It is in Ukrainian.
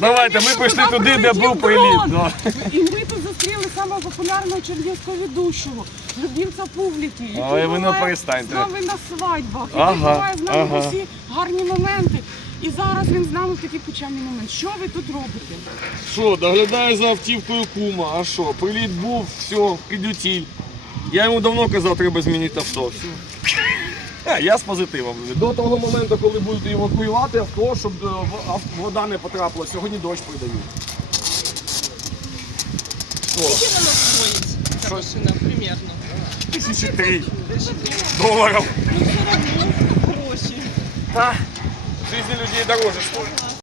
Давайте, ми пішли туди, де був приліт. да. І ми тут зустріли самого популярного чернігівського ведучого, любімця публіки. який Ой, ви не буває перестаньте. З нами на свадьбах, Ага, буває з нами ага. усі гарні моменти. І зараз він з нами в такий печальний момент. Що ви тут робите? Що, доглядаю за автівкою кума, а що, приліт був, все, підютіль. Я йому давно казав, треба змінити авто. Все. А, я з позитивом. До того моменту, коли будуть евакуювати авто, щоб е, вода не потрапила. Сьогодні дощ придають. Що? Скільки вона стоїть, ця машина, примерно? Тисячі три доларів. Ну, все одно гроші. Та, жизнь людей дороже стоїть.